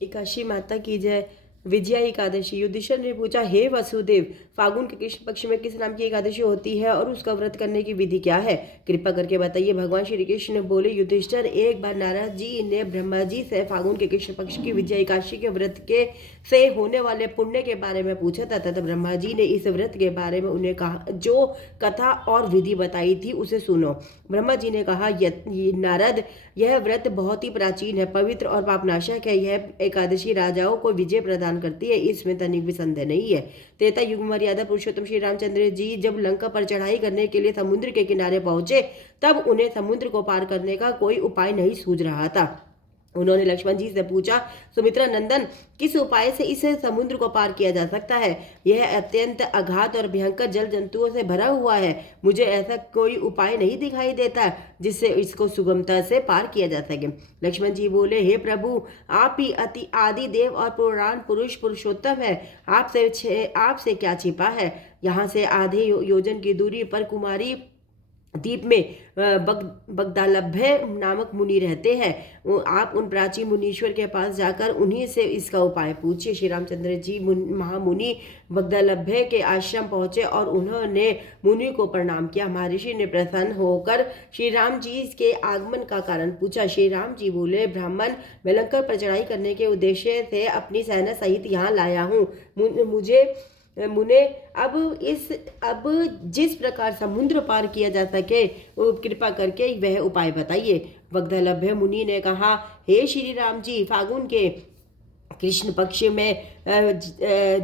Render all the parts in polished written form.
एकादशी माता की जय। विजया एकादशी। युधिष्ठिर ने पूछा, हे वसुदेव, फागुन के कृष्ण पक्ष में किस नाम की एकादशी होती है और उसका व्रत करने की विधि क्या है? कृपा करके बताइए। भगवान श्री कृष्ण बोले, युधिष्ठिर, एक बार नारद जी ने ब्रह्मा जी से फागुन के कृष्ण पक्ष की विजया एकादशी के व्रत के से होने वाले पुण्य के बारे में पूछा था। तब ब्रह्मा जी ने इस व्रत के बारे में उन्हें कहा, जो कथा और विधि बताई थी उसे सुनो। ब्रह्मा जी ने कहा, नारद, यह व्रत बहुत ही प्राचीन है, पवित्र और पापनाशक है। यह एकादशी राजाओं को विजय प्रदान करती है, इसमें तनिक भी संदेह नहीं है। त्रेता युग में मर्यादा पुरुषोत्तम श्री रामचंद्र जी जब लंका पर चढ़ाई करने के लिए समुद्र के किनारे पहुंचे, तब उन्हें समुद्र को पार करने का कोई उपाय नहीं सूझ रहा था। उन्होंने लक्ष्मण जी से पूछा, सुमित्रा नंदन, किस उपाय से इस समुद्र को पार किया जा सकता है? यह अत्यंत अगाध और भयंकर जल जंतुओं से भरा हुआ है। मुझे ऐसा कोई उपाय नहीं दिखाई देता जिससे इसको सुगमता से पार किया जा सके। लक्ष्मण जी बोले, हे प्रभु, आप ही अति आदि देव और पुराण पुरुष पुरुषोत्तम है। आपसे क्या छिपा है? यहाँ से आधे योजन की दूरी पर कुमारी द्वीप में बगदालभ्य नामक मुनि रहते हैं। आप उन प्राचीन मुनीश्वर के पास जाकर उन्हीं से इसका उपाय पूछिए। श्री रामचंद्र जी महामुनि बगदालभ्य के आश्रम पहुंचे और उन्होंने मुनि को प्रणाम किया। महर्षि ने प्रसन्न होकर श्री राम जी के आगमन का कारण पूछा। श्री राम जी बोले, ब्राह्मण, मैं लंका पर चढ़ाई करने के उद्देश्य से अपनी सेना सहित यहाँ लाया हूँ। मुने अब जिस प्रकार समुद्र पार किया जा सके, कृपा करके वह उपाय बताइए। वग्धलभ्य मुनि ने कहा, हे श्री राम जी, फागुन के कृष्ण पक्ष में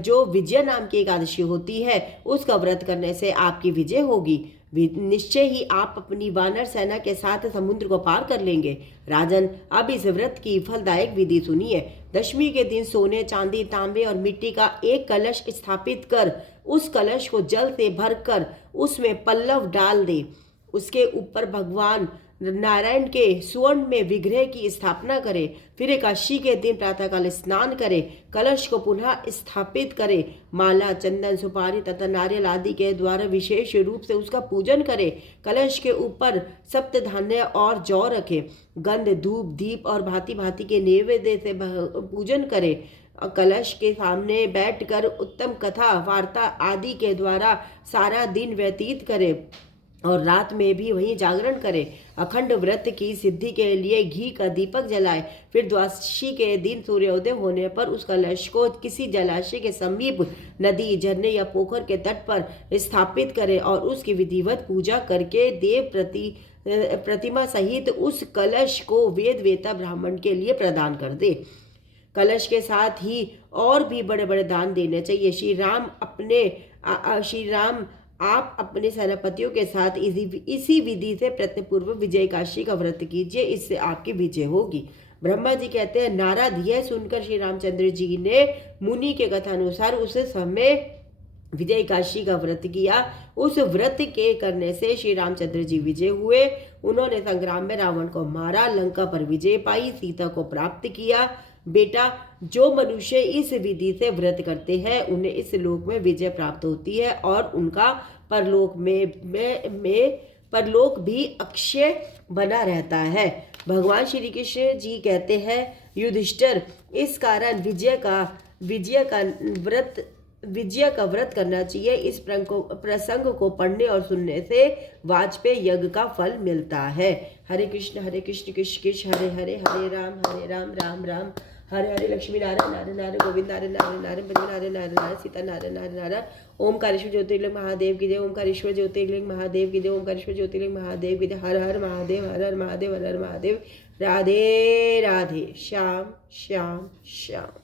जो विजय नाम की एकादशी होती है, उसका व्रत करने से आपकी विजय होगी। निश्चय ही आप अपनी वानर सेना के साथ समुद्र को पार कर लेंगे। राजन, अब इस व्रत की फलदायक विधि सुनिए। दशमी के दिन सोने, चांदी, तांबे और मिट्टी का एक कलश स्थापित कर उस कलश को जल से भरकर उसमें पल्लव डाल दे। उसके ऊपर भगवान नारायण के स्वर्ण में विग्रह की स्थापना करे। फिर एकादशी के दिन प्रातःकाल स्नान करे, कलश को पुनः स्थापित करे, माला, चंदन, सुपारी तथा नारियल आदि के द्वारा विशेष रूप से उसका पूजन करे। कलश के ऊपर सप्त धान्य और जौ रखे, गंध, धूप, दीप और भांति भांति के नैवेद्य से पूजन करे। कलश के सामने बैठकर उत्तम कथा वार्ता आदि के द्वारा सारा दिन व्यतीत करे और रात में भी वहीं जागरण करे। अखंड व्रत की सिद्धि के लिए घी का दीपक जलाए। फिर द्वादशी के दिन सूर्योदय होने पर उस कलश को किसी जलाशय के समीप, नदी, झरने या पोखर के तट पर स्थापित करे और उसकी विधिवत पूजा करके देव प्रतिमा सहित उस कलश को वेद वेता ब्राह्मण के लिए प्रदान कर दे। कलश के साथ ही और भी बड़े बड़े दान देने चाहिए। श्री राम आप अपने सेनापतियों के साथ इसी विधि से प्रत्यपूर्व विजय एकादशी का व्रत कीजिए, इससे आपकी विजय होगी। ब्रह्मा जी कहते हैं, नारद, यह सुनकर श्री रामचंद्र जी ने मुनि के कथानुसार उस समय विजय एकादशी का व्रत किया। उस व्रत के करने से श्री रामचंद्र जी विजय हुए। उन्होंने संग्राम में रावण को मारा, लंका पर विजय पाई, सीता को प्राप्त किया। बेटा, जो मनुष्य इस विधि से व्रत करते हैं उन्हें इस लोक में विजय प्राप्त होती है और उनका परलोक भी अक्षय बना रहता है। भगवान श्री कृष्ण जी कहते हैं, युधिष्ठिर, इस कारण विजय का व्रत करना चाहिए। इस प्रसंग को पढ़ने और सुनने से वाजपेयी यज्ञ का फल मिलता है। हरे कृष्ण कृष्ण कृष्ण हरे हरे, हरे राम राम राम हरे हरे, लक्ष्मी नारायण नारायण नारायण, गोविंद नारायण नारायण नारायण, बद्री नारायण नारायण नारायण, सीता नारायण नारायण नारायण। ओमकारेश्वर ज्योतिर्लिंग महादेव की जय। ओमकारेश्वर ज्योतिर्लिंग महादेव की जय। ओमकारेश्वर ज्योतिर्लिंग महादेव की जय। हर हर महादेव, हर हर महादेव, हर हर महादेव। राधे राधे। श्याम श्याम श्याम।